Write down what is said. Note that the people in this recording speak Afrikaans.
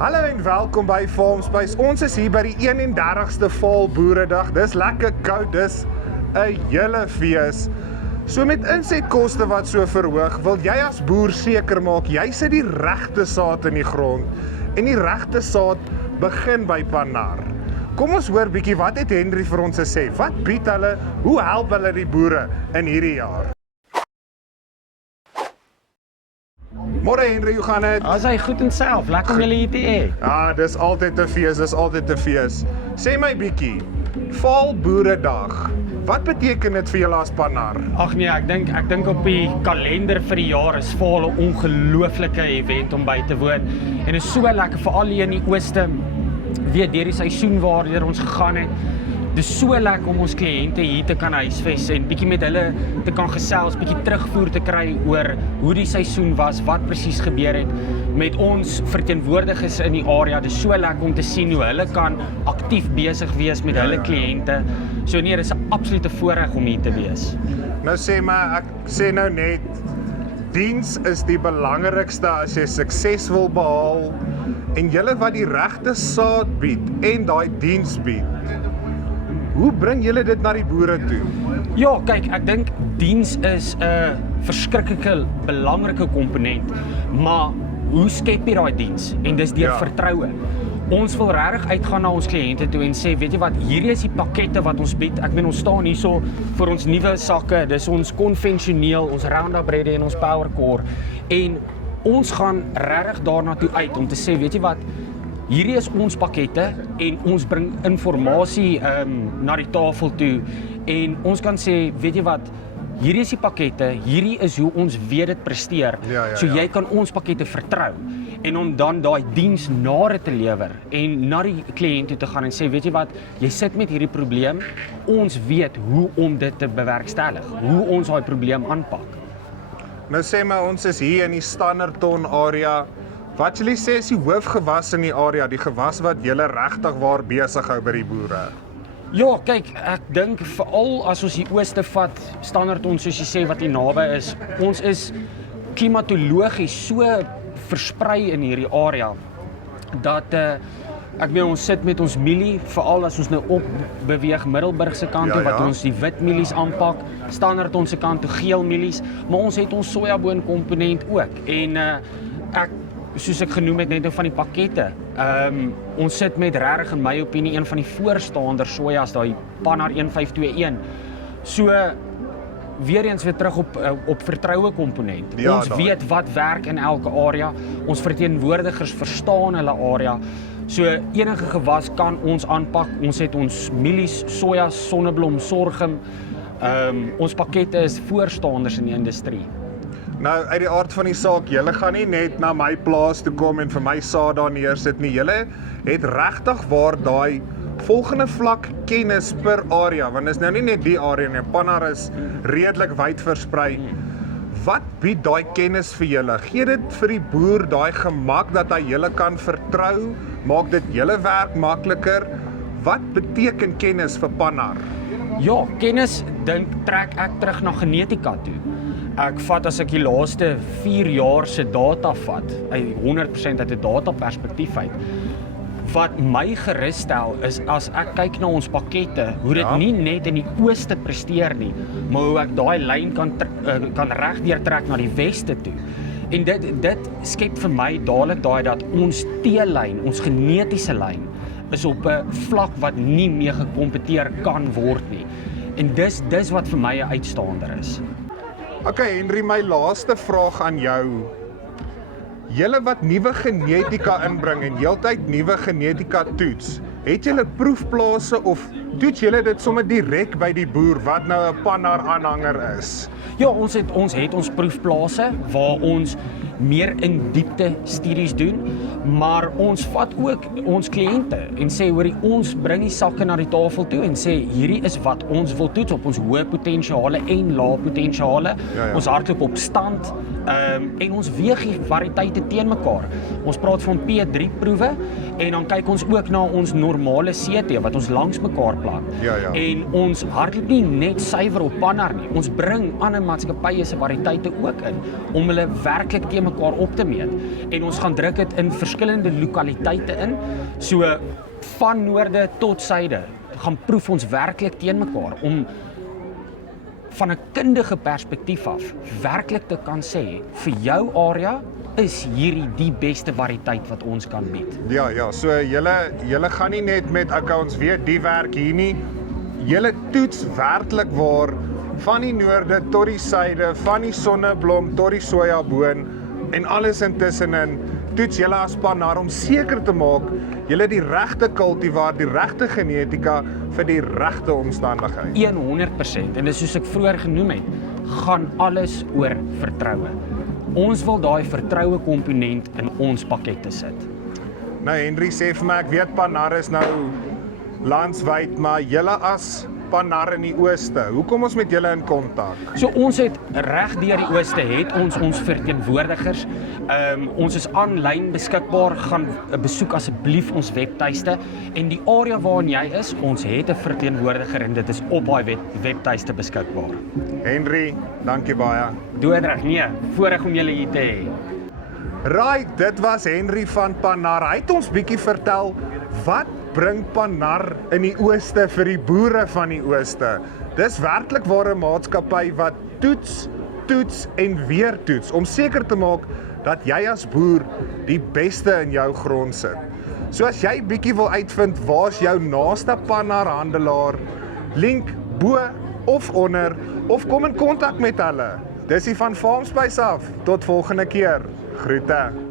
Hallo en welkom by Farmspace. Ons is hier by die 31ste Val Boeredag. Dis lekker koud, dis 'n hele fees. So met insetkoste wat so verhoog, wil jy as boer seker maak jy sit die regte saad in die grond en die regte saad begin by Pannar. Kom ons hoor bietjie wat het Henry vir ons gesê. Wat bied hulle? Hoe help hulle die boere in hierdie jaar? Môre Henry, hoe gaan dit? As hy goed en self, lekker om julle hier te hê. Ja, dis altyd 'n fees, dis altyd 'n fees. Sê my bietjie, Val Boeredag, wat beteken dit vir julle as Pannar? Ag nee, ek dink op die kalender vir die jaar is Val 'n ongelooflike event om by te woon. En is so lekker veral hier in die ooste, weer deur die seisoen waardeur ons gegaan het. Dis so lekker om ons kliënte hier te kan huisves en bietjie met hulle te kan gesels, bietjie terugvoer te kry oor hoe die seisoen was, wat presies gebeur het met ons verteenwoordigers in die area. Dis so lekker om te sien hoe hulle kan aktief besig wees met hulle kliënte. So nee, dis 'n absolute voorreg om hier te wees. Nou sê maar, ek sê nou net, diens is die belangrikste as jy sukses wil behaal en julle wat die regte saad bied en daai diens bied. Hoe bring julle dit na die boere toe? Ja, kyk, ek dink diens is 'n verskriklike belangrike komponent, maar hoe skep jy daai diens? En dis deur vertroue. Ons wil regtig uitgaan na ons kliënte toe en sê, weet jy wat, hierdie is die pakkette wat ons bied. Ek meen ons staan hierso vir ons nuwe sakke, dis ons konvensioneel, ons Roundup Ready en ons Power Core. En ons gaan regtig daarna toe uit om te sê, weet jy wat, hierdie is ons pakkette en ons bring inligting na die tafel toe en ons kan sê, weet jy wat, hierdie is die pakkette, hierdie is hoe ons weet dit presteer. So jy kan ons pakkette vertrou en om dan daai diens na te lewer en na die kliënt toe te gaan en sê, weet jy wat, jy sit met hierdie probleem, ons weet hoe om dit te bewerkstellig, hoe ons daai probleem aanpak. Nou sê maar, ons is hier in die Standerton area. Wat julle sê is die hoofgewas in die area, die gewas wat julle regtig waar besig hou by die boere? Ja, kyk, ek dink veral as ons die ooste vat, Standerton soos jy sê wat hier naby is, ons is klimatologies so versprei in hierdie area dat ek meen ons sit met ons mielie, veral as ons nou op beweeg Middelburg se kant toe wat ons die wit mielies aanpak, Standerton se kant toe geel mielies, maar ons het ons sojaboon komponent ook en ek soos ek genoem het net nou van die pakkette. Ons sit met regtig in my opinie een van die voorstander sojas, daai Pannar 1521. So weer eens weer terug op vertroue komponent. Ons weet wat werk in elke area. Ons verteenwoordigers verstaan hulle area. So enige gewas kan ons aanpak. Ons het ons mielies, sojas, sonneblom, sorghum. Ons pakkette is voorstanders in die industrie. Nou, uit die aard van die saak, julle gaan nie net na my plaas toe kom en vir my saad daar neersit nie. Julle het regtig waar daai volgende vlak kennis per area, want is nou nie net die area nie. Pannar is redelik wyd versprei. Wat bied daai kennis vir julle? Gee dit vir die boer daai gemak dat hy julle kan vertrou? Maak dit julle werk makliker? Wat beteken kennis vir Pannar? Ja, kennis trek ek terug na genetika toe. Ek vat as ek die laaste 4 jaar se data vat, 100% uit 'n data perspektief uit. Wat my gerus stel is as ek kyk na ons pakkette, hoe dit nie net in die ooste presteer nie, maar hoe ek daai lyn kan regdeur trek na die weste toe. En dit skep vir my dadelik daai dat ons T-lyn, ons genetiese lyn, is op 'n vlak wat nie meer gekompeteer kan word nie. En dis wat vir my 'n uitstaander is. Okay, Henry, my laaste vraag aan jou. Julle wat nuwe genetika inbring en heeltyd nuwe genetika toets, het julle proefplase of toets julle dit sommer direk by die boer wat nou 'n Pannar aanhanger is? Ja, ons het ons proefplase waar ons meer in diepte studies doen, maar ons vat ook ons kliënte en sê hoorie, ons bring die sakke na die tafel toe en sê hierdie is wat ons wil toets op ons hoë potensiale en lae potensiale. Ons hardloop op stand en ons weeg die variëteite teen mekaar. Ons praat van P3 proewe en dan kyk ons ook na ons normale CT wat ons langs mekaar plant. En ons hardloop nie net suiwer op Pannar nie. Ons bring ander maatskappye se variëteite ook in om hulle werklik teen mekaar op te meet. En ons gaan druk dit in verskillende lokaliteite in, so van noorde tot suide, gaan proef ons werklik teen mekaar, om van 'n kundige perspektief af werklik te kan sê, vir jou area is hierdie die beste variëteit wat ons kan bied. Ja, so julle gaan nie net met accounts weet die werk hier nie. Julle toets werklik waar van die noorde tot die suide, van die sonneblom tot die sojaboon en alles intussenin. Toets julle as Pannar om seker te maak julle die regte kultivar, die regte genetika vir die regte omstandigheid. 100%, en dis soos ek vroeër genoem het, gaan alles oor vertroue. Ons wil daai vertroue komponent in ons pakkette sit. Nou Henry sê vir my, ek weet Pannar is nou landwyd, maar julle as Pannar in die ooste, hoe kom ons met julle in kontak? So ons het reg deur die ooste het ons verteenwoordigers. Ons is aanlyn beskikbaar, gaan besoek asseblief ons webtuiste en die area waarin jy is, ons het 'n verteenwoordiger en dit is op daai webtuiste beskikbaar. Henry, dankie baie. Doodreg, nee, voorreg om julle hier te hê. Right, dit was Henry van Pannar. Hy het ons bietjie vertel wat bring Pannar in die ooste vir die boere van die ooste. Dis werklik ware maatskappy wat toets en weer toets om seker te maak dat jy as boer die beste in jou grond sit. So as jy bietjie wil uitvind waar's jou naaste Pannar handelaar, link bo of onder of kom in kontak met hulle. Dis die van Farmspace af. Tot volgende keer. Groete.